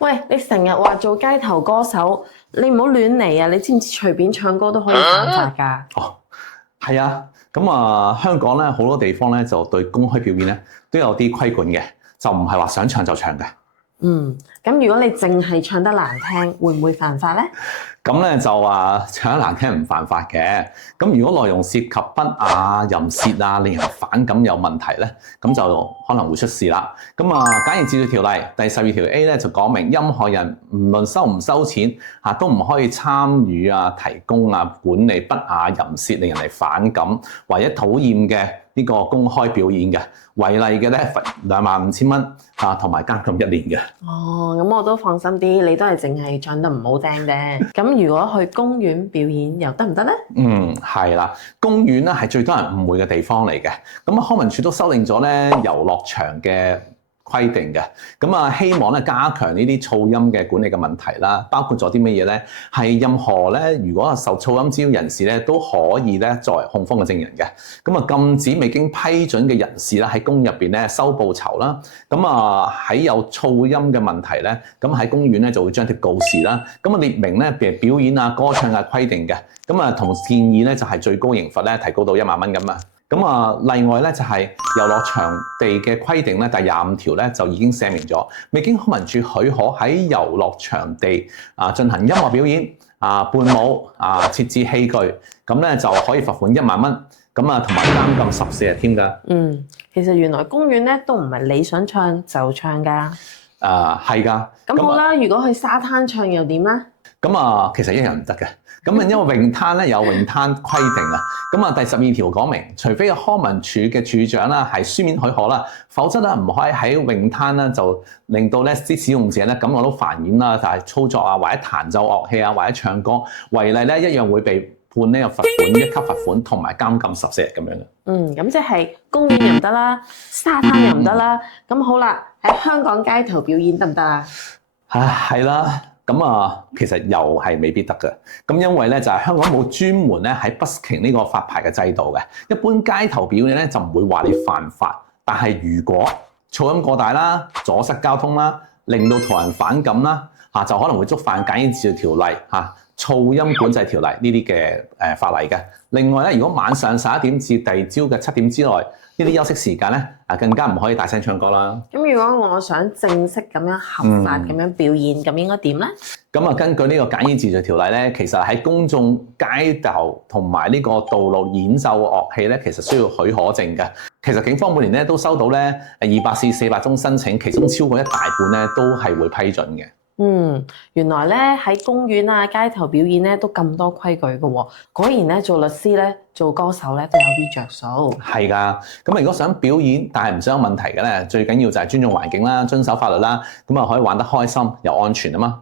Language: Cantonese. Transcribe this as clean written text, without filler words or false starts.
喂，你成日話做街頭歌手，你唔好亂嚟啊！你知唔知隨便唱歌都可以犯法㗎？哦，係啊，香港咧好多地方咧就對公開表演咧都有啲規管嘅，就唔係話想唱就唱嘅。咁如果你淨係唱得難聽，會唔會犯法呢？咁咧就話唱得難聽唔犯法嘅。咁如果內容涉及不雅、淫褻啊，令人反感有問題咧，咁就可能會出事啦。簡易治罪條例第12條 A 咧就講明，任何人唔論收唔收錢都唔可以參與提供管理不雅、淫褻、令人哋反感或者討厭嘅呢個公開表演嘅，違例嘅咧罰25,000蚊同埋監禁1年嘅。哦，咁我都放心啲，你都係淨係唱得唔好聽啫。咁如果去公園表演又得唔得呢？係啦，公園咧係最多人誤會嘅地方嚟嘅。康文署都修訂咗咧遊樂場嘅規定嘅，希望咧加強呢啲噪音嘅管理嘅問題啦，包括咗啲乜嘢咧？係任何咧，如果受噪音滋擾人士咧，都可以咧作為控方嘅證人嘅。禁止未經批准嘅人士咧喺公園入邊咧收報酬啦。喺有噪音嘅問題咧，喺公園咧就會張貼告示啦。列明咧譬如表演歌唱規定嘅。同建議咧就係最高刑罰咧提高到1萬蚊咁啊。例外咧就係遊樂場地嘅規定咧，第25條咧就已經寫明咗，未經康文署許可喺遊樂場地進行音樂表演伴舞設置器具，咁咧就可以罰款1萬蚊，同埋監禁14日添㗎。其實原來公園咧都唔係你想唱就唱㗎。係㗎。咁好啦，如果去沙灘唱又點咧？其實一樣唔得嘅。因為泳灘咧有泳灘規定第12條講明，除非康文署嘅署長啦係書面許可啦，否則咧唔可以喺泳灘咧就令到咧啲使用者咧感覺到煩擾啦，就係操作或者彈奏樂器或者唱歌違例咧，一樣會被判呢個罰款1級罰款同埋監禁14日咁樣嘅。咁即係公園又唔得啦，沙灘又唔得啦。咁好啦，喺香港街頭表演得唔得啊？係啦。其實又係未必得嘅。因為咧就係香港冇專門咧喺 busking 呢個發牌嘅制度嘅。一般街頭表演咧就唔會話你犯法，但係如果噪音過大啦、阻塞交通啦、令到途人反感啦，就可能會觸犯簡易治罪條例噪音管制條例呢啲嘅法例嘅。另外咧，如果晚上11點至第二朝嘅7點之內呢啲休息時間咧，更加唔可以大聲唱歌啦。咁如果我想正式咁樣合法咁樣表演，咁應該點咧？根據呢個簡易治罪條例咧，其實喺公眾街頭同埋呢個道路演奏樂器咧，其實需要許可證嘅。其實警方每年咧都收到咧200至400宗申請，其中超過1大半咧都係會批准嘅。原來咧喺公園街頭表演咧都咁多規矩嘅喎。果然咧做律師咧做歌手咧都有啲着數。係㗎。如果想表演但係唔想有問題嘅咧，最緊要就係尊重環境啦、遵守法律啦，可以玩得開心又安全啊嘛。